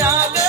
Laaga